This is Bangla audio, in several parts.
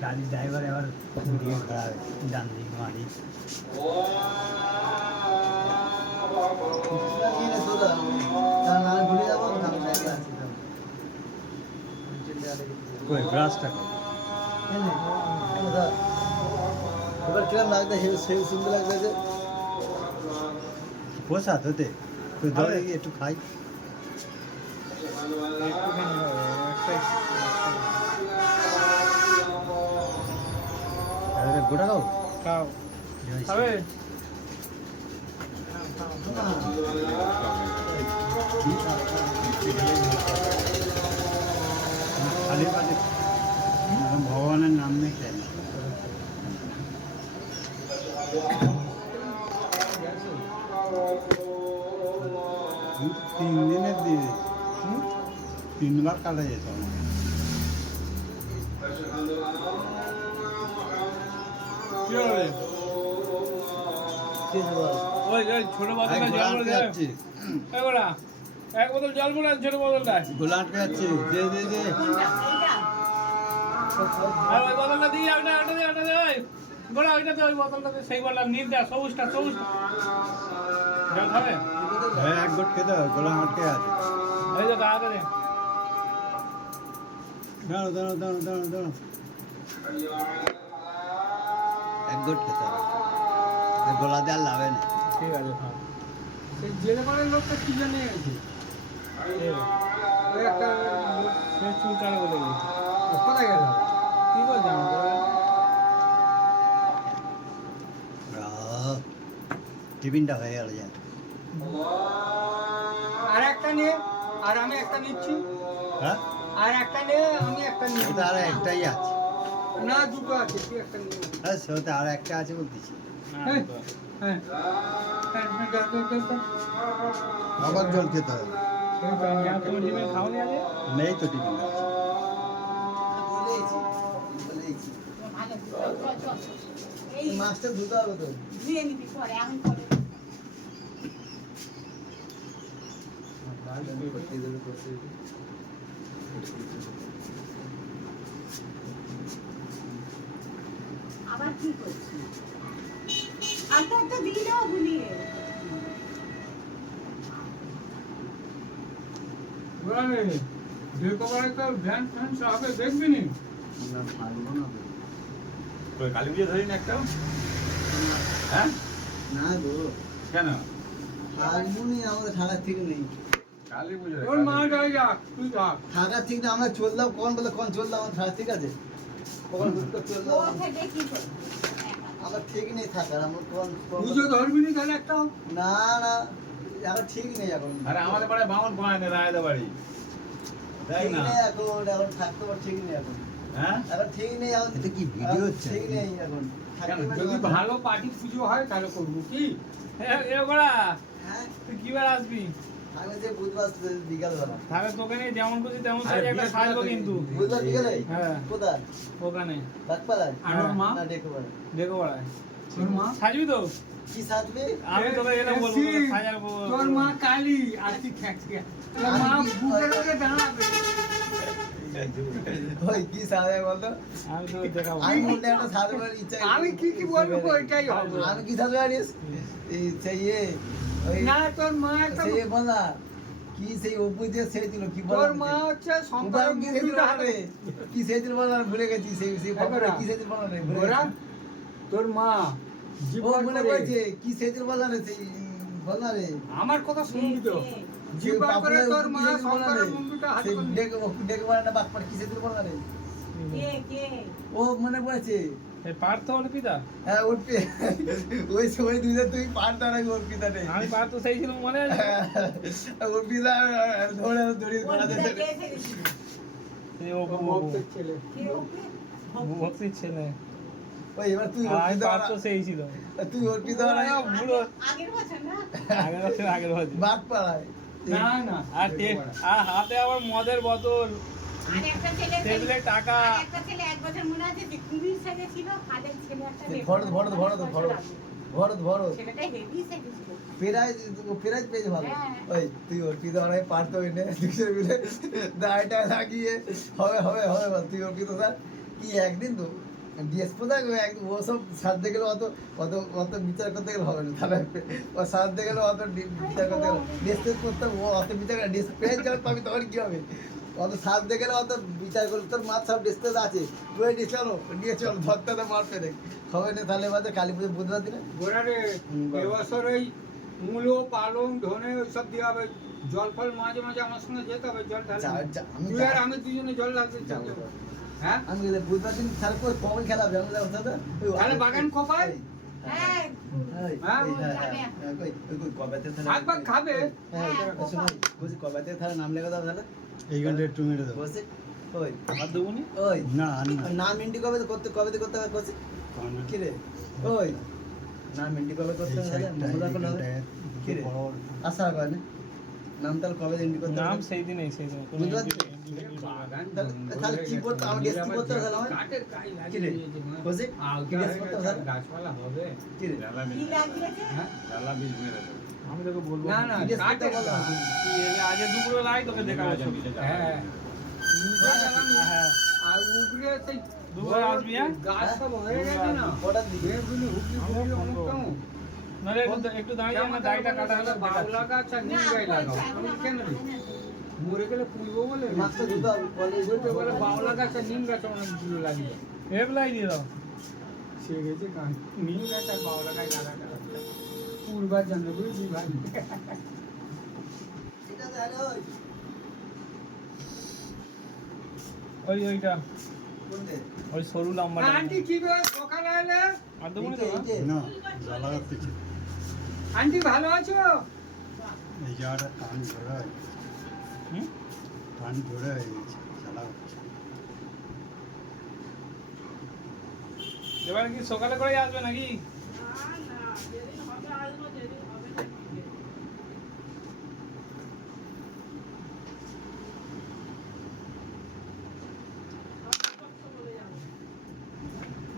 গাড়ির ড্রাইভার এবার দিয়ে ঘোরাবে ডান দিক মারি কই ব্রাশটা এবার কিরম লাগবে সেই সুন্দর লাগবে যে প্রসাদ হতে তুই ধরে একটু খাই গোটা খাও খাও খাবে খালি পাতে ভগবানের নাম নেই কেন 3 দিনের দিয়ে 3 বার কাটা যেত কি হবে ওই ছোট বোতলটা জল ভরে দে এবারে এক বোতল জল ভরে ছোট বোতলটা গোলা আটকে যাচ্ছে দে দে দে আর ওই বোতলটা দিয়ে ওটা দে ওই গোড়া ওইটা দে ওই বোতলটা দে সেই বললাম নীল দে সবুজটা জল খাবে হ্যাঁ এক গোট খেতে হবে গোলা আটকে আছে এই তো গা দে দাঁড়ো এক গোট খেতে হবে গোলা দেওয়ার লাভে না ঠিক আছে খাও সেই জেলে পাড়ার লোকটা কি জানে গেছে ওই একটা সে চুল কাটে বলে গেছে কোথায় গেল কি করে জানো টিফিনটা হয়ে গেল জান আর একটা নিয়ে আর আমি একটা নিচ্ছি হ্যাঁ আর একটা নিয়ে আমি একটা নিচ্ছি ওটা আর একটাই আছে না দুটো আছে তুই একটা নিয়ে হ্যাঁ সেটা আর একটা আছে বলতেছি হ্যাঁ হ্যাঁ আবার জল খেতে হবে তোমার জিমে খাওয়ানি আছে নেই তো টিফিনটা মাছটা ধুতে হবে তো ধুয়ে নিবি পরে এখন করে আবার কি করছিস আর তো একটা দিলেও ভুলিয়ে দেখবি নি কালী পুজো ধরি না একটা হ্যাঁ না গো কেন ফাল্গুনি আমাদের থাকার ঠিক নেই কালী পুজো ওর মা যাই যা তুই যা থাকার ঠিক না আমরা চললাম কোন বলে কোন চললাম আমার থাকা ঠিক আছে কখন হুট করে চললাম ও খেতে কি করছিস আমার ঠিক নেই থাকার আমার পুজো ধরবি নি তাহলে একটা না না এখন ঠিক নেই এখন আরে আমাদের বাড়ি বামন পায় না রায়দা বাড়ি তাই ঠিক না নেই এখন থাকতে পার ঠিক নেই এখন হ্যাঁ এখন ঠিক নেই এখন এটা কি ভিডিও হচ্ছে ঠিক নেই এখন থাকতে কেন? পারি যদি না। ভালো পার্টি পুজো হয় তাহলে করবো কি এ ওরা হ্যাঁ তুই কিবার আসবি আমি যে বুধবার বিকাল বেলা তাহলে তোকে নিয়ে যেমন খুশি তেমন আরে সাজে একটা বিয়ে সাজবো করে কিন্তু বুধবার বিকালে হ্যাঁ। কোথায় ওখানে ডাকপালায় আর ওর মা? না ডেকে পারে দেখো বেড়ায় তোর মা সাজবি তো কি সাজবে আমি তোকে এটা বলবো তোকে সাজাবো তোর মা কালী আর তুই খ্যাঁকিয়া তোর মা বুকের উপরে দাঁড়াবে ওই কি সাজবে বলতো আমি তোকে দেখাবো আমি বললে একটা সাজবার ইচ্ছা আমি কি বলবো ওইটাই হবে আমি কি সাজবে জানিস এই সেই ওই না তোর মা একটা সেই বলা কি সেই অপু যে সেই ছিল কি বলা তোর মা হচ্ছে শঙ্কর কি সেই ছিল রে কি সেই ছিল বলা ভুলে গেছি সেই সেই একবারে। কি সেই ছিল বলা রে ভুলে ওরা গেছি। তোর মা ও জীবন মনে পড়ছে কি সেই ছিল বলা রে সেই বলা রে আমার কথা শুনবি তো জীবন করে তোর মা শঙ্করের মুন্ডুটা হাতে সেই করে ডেকে ডেকে বলা না বাকপার কি সেই ছিল বলা রে কে ও মনে পড়েছে এই পার্থ অর্পিতা হ্যাঁ উঠবে ওই সময় তুই পার দাঁড়াই ওর পিতা নেই আমি পার্থ সেই ছিল মনে আছে ওর পিতা ধরে ধরে ধরা দেয় কে ফেলেছিল এই ও ভক্তের ছেলে কে ওকে ভক্তির ছেলে ওই এবার তুই আর ওর আমি পিতা পার্থ সেই ছিল তুই ওর পিতা বুড়ো আগের বছর না আগের বছর বাদ পাড়ায় না না আর হাতে আবার মদের বোতল আর একটা ছেলে টেবিলে টাকা আর একটা ছেলে এক বছর মনে আছে যে কুমির ছেলে ছিল কাদের ছেলে একটা ভরত ছেলেটা হেভি সেক্সি ছিল প্রাইজ পেয়েছে ভালো হ্যাঁ। ওই তুই ওর পিতা অনেক পারতো এনে দুশো মিলে দাঁড়টা লাগিয়ে হবে বল তুই ওর পিতা স্যার কি একদিন তো ডিএসপো থাকবে একদম ওসব সারতে গেলে অত অত অত বিচার করতে গেলে হবে না তাহলে ও সারতে গেলে অত বিচার করতে গেলে ডিসপ্লে করতে হবে, ও অত বিচার ডিসপ্লে যখন পাবি তখন কি হবে, অত সারতে গেলে অত বিচার করলে তোর মাছ সব ডিসপ্লে আছে তুই ডিসপ্লে নিয়ে চল ধরতে মার পেরে হবে না, তাহলে বাদে কালী পুজো বুধবার দিনে গোড়ারে এবছর ওই মূলো পালং ধনে ওইসব দিয়ে হবে, জল ফল মাঝে মাঝে আমার সঙ্গে যেতে হবে জল ঢালতে। আমি তুই আর আমি দুজনে জল ঢালতে যাবো। যাবো। হ্যাঁ আমি বুধবার দিন স্যার করে কখন খেলাবে আমি যাবো দাদা তাহলে বাগান কোপায় হ্যাঁ হ্যাঁ শাক ফাক খাবে। কবে তাহলে নাম লেখা দাও তাহলে এইখানটা একটু মেরে দেবো। বসে ওই আর দেবো নি? ওই না আর না। নাম এন্ট্রি কবে করতে হবে বসে কি রে ওই নাম এন্ট্রি কবে করতে এই হবে সাইডটা, মঙ্গলবার করে হবে এইখানটায় কি রে বড় বড়। আশা করে নাম তাহলে কবে এন্ট্রি করতে নাম হবে সেই দিনেই সেই দিন বুধবার? বাগান তাহলে কি করতে হবে? ডেস্ক কি করতে হবে তাহলে আমার? কাঠের গায়ে কি লাগিয়ে রে? দিয়েছে মনে হয়। বসে? আলগা কি ডেস্ক হয়ে করতে গেছে, হবে? গাছপালা হবে। কি রে কি লাগিয়েছে হ্যাঁ? আমি তোকে বলবো না না কি ডেস্ক করতে কাঠের বলো? গাছ। তুই এলে আজ দুপুরে লাই তোকে দেখাবো ছবি। হ্যাঁ নিজে জ্বালানি। হ্যাঁ আর উপরে সেই দুপুরে আসবি, হ্যাঁ? গাছ সব হয়ে গেছে না কটার দিকে বেগুনি হুগলি ফুগলি অনেক কেমন নাহলে একটু দাঁড়িয়ে না দাড়িটা কাটা হলে বাউলা গাছ আর নিম গাছ লাগাও আমি কেন রে মরে গেলে পুড়বো বলে মাছটা ধুতে হবে কলেজ বলতে বলে বাউলা গাছ আর নিম গাছ অনেকগুলো লাগিয়ে এপ্লাই দিয়ে দাও। সে গেছে গান নিম গাছ আর বাউলা গাছ লাগাতে হবে পুরবার জানবে বুঝলি ভাই এটা দেখো ওইটা কোনতে ওই সরু লম্বা আন্টি কি বল সকালে এলে আর দেবো নি এইটে, তো? এইটে। না জ্বালা করতেছে। আন্টি ভালো আছো এই জায়গাটা টান ঝোড়া হয়ে গেছে। হুম? টান ঝোড়া হয়ে গেছে, জ্বালা করছে। এবার কি সকালে করেই আসবে নাকি?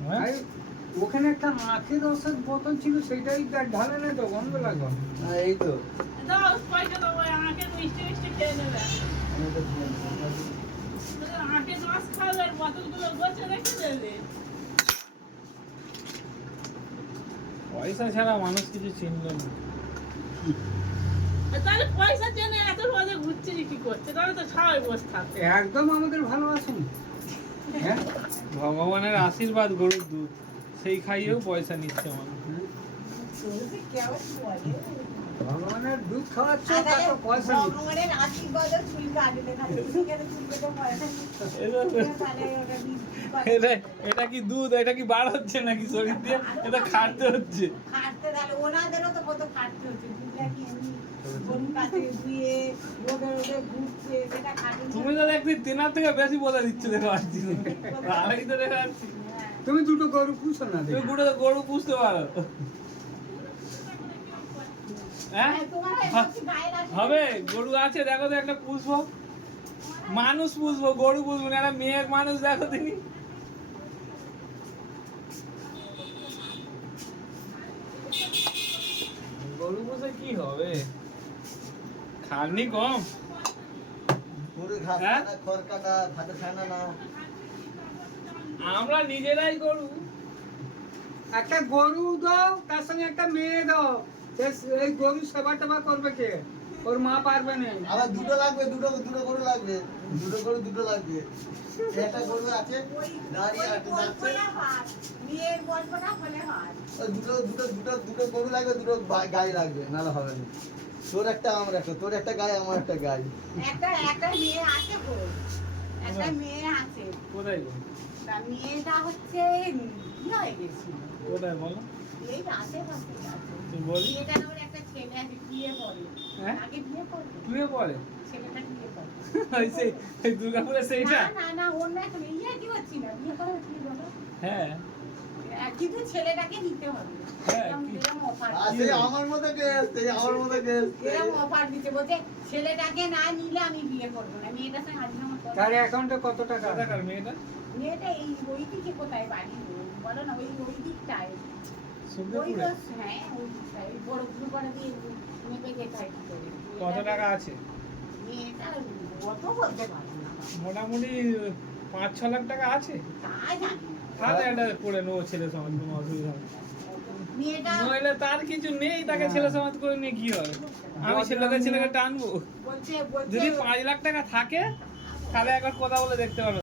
হ্যাঁ? আরে, ওখানে একটা আখের ওষুধ বোতল ছিল সেটাই ঢালে না তো গন্ধ লাগবে হ্যাঁ, এই তো দাও পয়সা দাও আমাকে মিষ্টি মিষ্টি খেয়ে নেবে আমি তো দিয়ে দিলাম। আঁকে মাছ খাবে আর বোতলগুলো গোছে রেখে দেবে পয়সা ছাড়া মানুষ কিছু চিনল না। তাহলে পয়সা জেনে এত রোদে ঘুরছে কি করছে তাহলে তো সবাই বসে থাকবে একদম আমাদের ভালোবাসুন হ্যাঁ ভগবানের আশীর্বাদ গরুর দুধ সেই খাইয়েও পয়সা নিচ্ছে মানুষ। কেমন বলে ভগবানের দুধ খাওয়াচ্ছ আর তাহলে তারপর পয়সা নিচ্ছ। ভগবানের আশীর্বাদও চুল কাটবে না সেখানে চুল কেটে পয়সা নিচ্ছে তাহলে ওটা এটা কি দুধ, এটা কি বার হচ্ছে নাকি শরীর দিয়ে? এটা খাটতে হচ্ছে। খাটতে তাহলে ওনাদেরও তো কত খাটতে হচ্ছে দুধটা কি এমনি গরু কাছে ধুয়ে রোদে রোদে ঘুরছে সেটা খাটে তুমি তো দেখছি তেনার থেকে বেশি বলে দিচ্ছ দেখো আসছি। আমি তো দেখে আসছি তুমি দুটো গরু পুষো না তুমি দেখি। গরু পুষতে পারো। হ্যাঁ তোমার গায়ে লাগবে হবে, গরু আছে দেখো তো একটা পুষবো, মানুষ পুষবো, গরু পুষবো না। একটা মেয়ে মানুষ দেখো তিনি। গরু পুষে কি হবে, খাটনি কম। গরুর ঘাস হ্যাঁ? কাটা, খড় কাটা, ভাতের খানা না আমরা নিজেরাই গরু। একটা গরু দাও তার সঙ্গে একটা মেয়ে দাও এই গরু সেবা টেবা করবে কে ওর মা পারবে না আবার দুটো লাগবে, দুটো গরু লাগবে, দুটো লাগবে। একটা গরু আছে দাঁড়িয়ে আছে, যাচ্ছে। না হাত মেয়ের বলবো না হলে হাত ওই দুটো গরু লাগবে, দুটো গাই লাগবে, নাহলে হবে না। তোর একটা আমার একটা, তোর একটা গাই আমার একটা গাই। একটা মেয়ে আছে গো একটা মেয়ে আছে কোথায় গো? তা মেয়েটা হচ্ছে কি হয়ে গেছে কোথায় বলো? এই আশেপাশে আছে তুমি বলি। মেয়েটার আবার একটা ছেলে আছে বিয়ে করে হ্যাঁ? আগে বিয়ে করবে তুইও পরে ছেলেটা বিয়ে করে ওই সেই এই দুর্গাপুরে সেইটা? না অন্য একটা ইয়ে কি হচ্ছি না বিয়ে করে কি বলো হ্যাঁ কিন্তু ছেলেটাকে নিতে হবে হ্যাঁ, এরকম কি? এরকম অফার আর সেই আমার মতো কেস, এরকম অফার দিতে বলছে ছেলেটাকে না নিলে আমি বিয়ে করবো না মেয়েটার সঙ্গে হাজির আমার কথা তার অ্যাকাউন্টে কত টাকা কোথাকার মেয়েটা? মেয়েটা এই ওই দিকে কোথায় বাড়ি বলো না ওই দিকটায় ওই সুন্দরপুরে? তো হ্যাঁ ওই দিকটায় ওই বড় গুলো করে দিয়ে নেবে যেটাই করে কত টাকা আছে? মেয়েটার অত বলতে পারবো না মোটামুটি 5-6 লাখ টাকা আছে। তা জানি না তাহলে একটা করে নেবো ছেলে সমাজ, কোনো অসুবিধা নেই। মেয়েটা নইলে তার কিছু নেই, তাকে ছেলে সমাজ করে নিয়ে কি হবে? আমি ছেলেকে টানবো? বলছে যদি 5 লাখ টাকা থাকে তাহলে একবার কথা বলে দেখতে পারো।